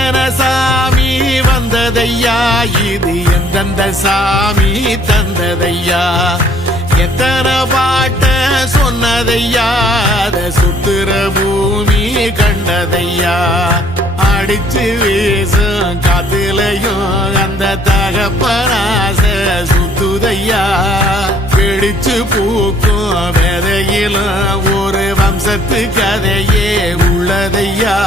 எத்தனை சாமி வந்ததையா, இது எந்தெந்த சாமி தந்ததையா, எத்தனை பாட்ட சொன்னதையா, அத சுத்துற பூமி கண்டதையா, அடிச்சு வீசும் காத்துலையும் அந்த தகப்பனாச சுத்துதையா, பிடிச்சு பூக்கும் விதையிலும் ஒரு வம்சத்து கதையே உள்ளதையா.